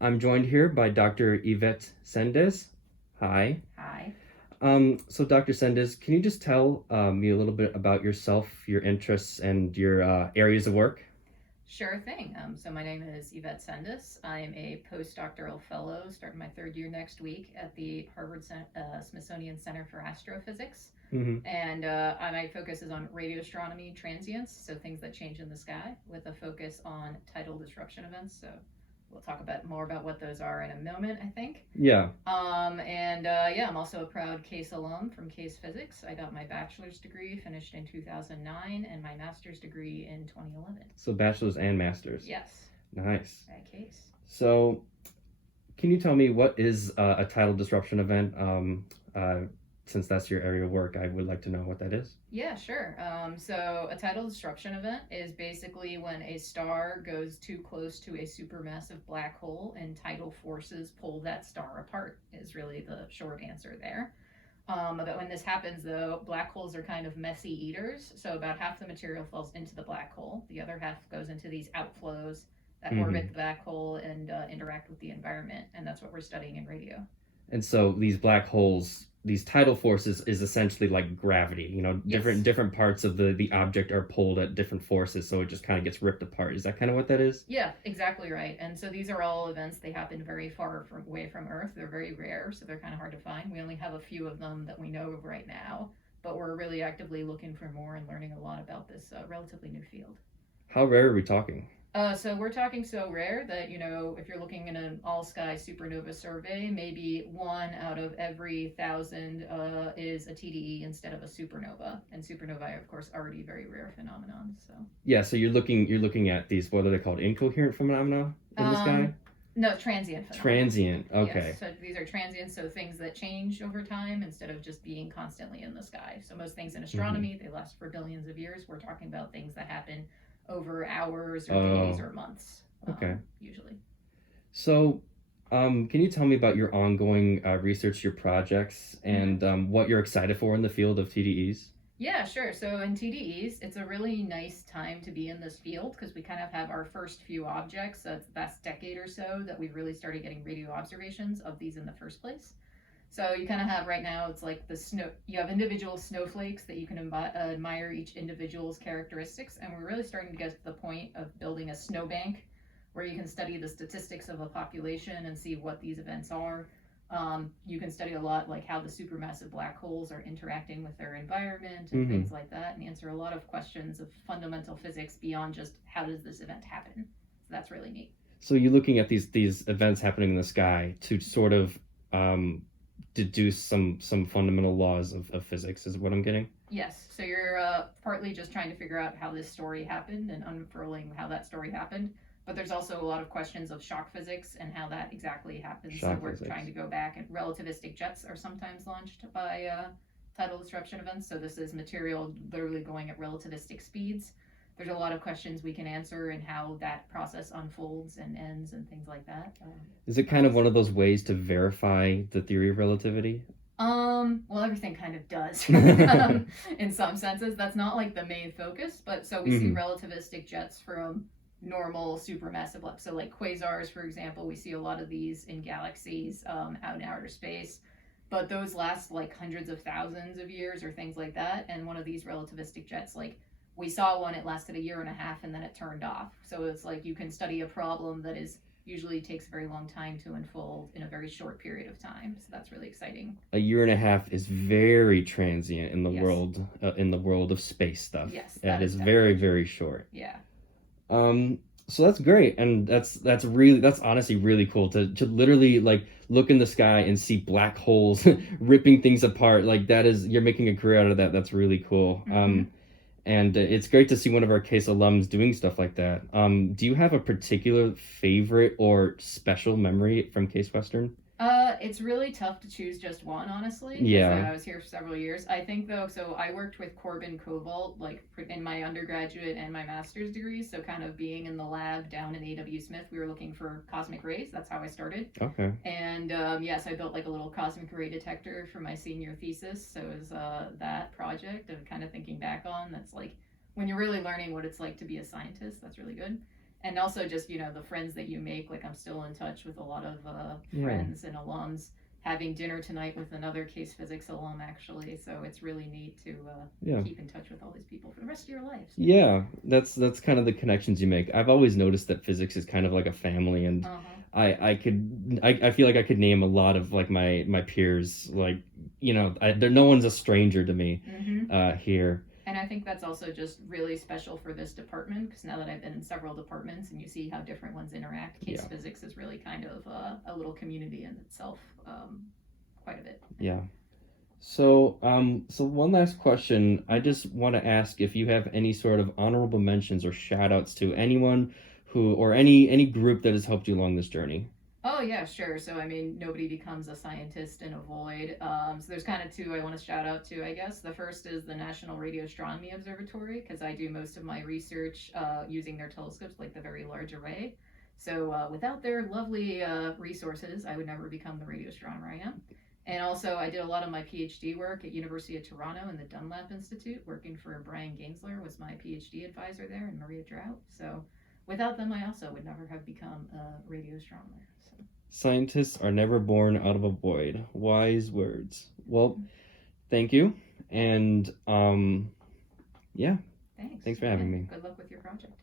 I'm joined here by Dr. Yvette Cendes. Hi. Hi. So Dr. Cendes, can you just tell me a little bit about yourself, your interests, and your areas of work? Sure thing. So my name is Yvette Cendes. I am a postdoctoral fellow, starting my third year next week at the Harvard-Smithsonian Center for Astrophysics. Mm-hmm. And my focus is on radio astronomy transients, so things that change in the sky, with a focus on tidal disruption events. So we'll talk more about what those are in a moment, I think. Yeah. And I'm also a proud Case alum from Case Physics. I got my bachelor's degree finished in 2009 and my master's degree in 2011. So bachelor's and master's. Yes. Nice. At Case. So, can you tell me what is a tidal disruption event? Since that's your area of work, I would like to know what that is. Yeah, sure. So a tidal disruption event is basically when a star goes too close to a supermassive black hole and tidal forces pull that star apart, is really the short answer there. But when this happens, though, black holes are kind of messy eaters. So about half the material falls into the black hole. The other half goes into these outflows that orbit the black hole and interact with the environment. And that's what we're studying in radio. And so these black holes, these tidal forces, is essentially like gravity. You know, different parts of the object are pulled at different forces, so it just kind of gets ripped apart. Is that kind of what that is? Yeah, exactly right. And so these are all events. They happen very far away from Earth. They're very rare, so they're kind of hard to find. We only have a few of them that we know of right now, but we're really actively looking for more and learning a lot about this relatively new field. How rare are we talking? So we're talking so rare that, if you're looking in an all-sky supernova survey, maybe 1 out of every 1,000 is a TDE instead of a supernova. And supernovae are, of course, already very rare phenomenon. So yeah, so you're looking at these, what are they called, incoherent phenomena in the sky? No, transient phenomena. Transient, okay. Yes, so these are transient, so things that change over time instead of just being constantly in the sky. So most things in astronomy, they last for billions of years. We're talking about things that happen over hours or days or months. Okay. Usually. So, can you tell me about your ongoing research, your projects, and what you're excited for in the field of TDEs? Yeah, sure. So in TDEs, it's a really nice time to be in this field because we kind of have our first few objects, the last decade or so, that we've really started getting radio observations of these in the first place. So you kind of have right now, it's like the snow, you have individual snowflakes that you can admire each individual's characteristics. And we're really starting to get to the point of building a snowbank where you can study the statistics of a population and see what these events are. You can study a lot like how the supermassive black holes are interacting with their environment and things like that, and answer a lot of questions of fundamental physics beyond just how does this event happen. So that's really neat. So you're looking at these events happening in the sky to sort of deduce some fundamental laws of physics, is what I'm getting? Yes. So you're partly just trying to figure out how this story happened and unfurling how that story happened. But there's also a lot of questions of shock physics and how that exactly happens. So we're trying to go back, and relativistic jets are sometimes launched by tidal disruption events. So this is material literally going at relativistic speeds. There's a lot of questions we can answer and how that process unfolds and ends and things like that. Is it kind of one of those ways to verify the theory of relativity? Well, everything kind of does in some senses. That's not like the main focus, but so we see relativistic jets from normal supermassive, so like quasars, for example. We see a lot of these in galaxies out in outer space, but those last like hundreds of thousands of years or things like that. And one of these relativistic jets, like we saw one, it lasted a year and a half and then it turned off. So it's like you can study a problem that is usually takes a very long time to unfold in a very short period of time. So that's really exciting. A year and a half is very transient in the world of space stuff. Yes, that is very, very short. Yeah. So that's great, and that's honestly really cool to literally like look in the sky and see black holes ripping things apart. Like that is, you're making a career out of that. That's really cool. And it's great to see one of our Case alums doing stuff like that. Do you have a particular favorite or special memory from Case Western? It's really tough to choose just one, honestly. Yeah. I was here for several years. I think though, so I worked with Corbin Cobalt like in my undergraduate and my master's degrees. So kind of being in the lab down in A.W. Smith, we were looking for cosmic rays. That's how I started. Okay. And yes, I built like a little cosmic ray detector for my senior thesis. So it was that project of kind of thinking back on. That's like when you're really learning what it's like to be a scientist. That's really good. And also just, you know, the friends that you make. Like, I'm still in touch with a lot of Yeah. friends and alums. Having dinner tonight with another case physics alum, actually. So it's really neat to Yeah. keep in touch with all these people for the rest of your lives. Yeah, that's kind of the connections you make. I've always noticed that physics is kind of like a family, and I feel like I could name a lot of like my peers. Like, you know, no one's a stranger to me here. And I think that's also just really special for this department, because now that I've been in several departments and you see how different ones interact, case physics is really kind of a little community in itself, quite a bit. Yeah. So, so one last question. I just want to ask if you have any sort of honorable mentions or shout outs to anyone who, or any group that has helped you along this journey. Oh yeah, sure. So I mean, nobody becomes a scientist in a void. So there's kind of two I want to shout out to, I guess. The first is the National Radio Astronomy Observatory, because I do most of my research using their telescopes, like the Very Large Array. So without their lovely resources, I would never become the radio astronomer I am. And also, I did a lot of my PhD work at University of Toronto in the Dunlap Institute, working for Brian Gainsler was my PhD advisor there, and Maria Drought. So without them, I also would never have become a radio astronomer. So. Scientists are never born out of a void. Wise words. Well, thank you. And yeah. Thanks. Thanks for having me. Good luck with your project.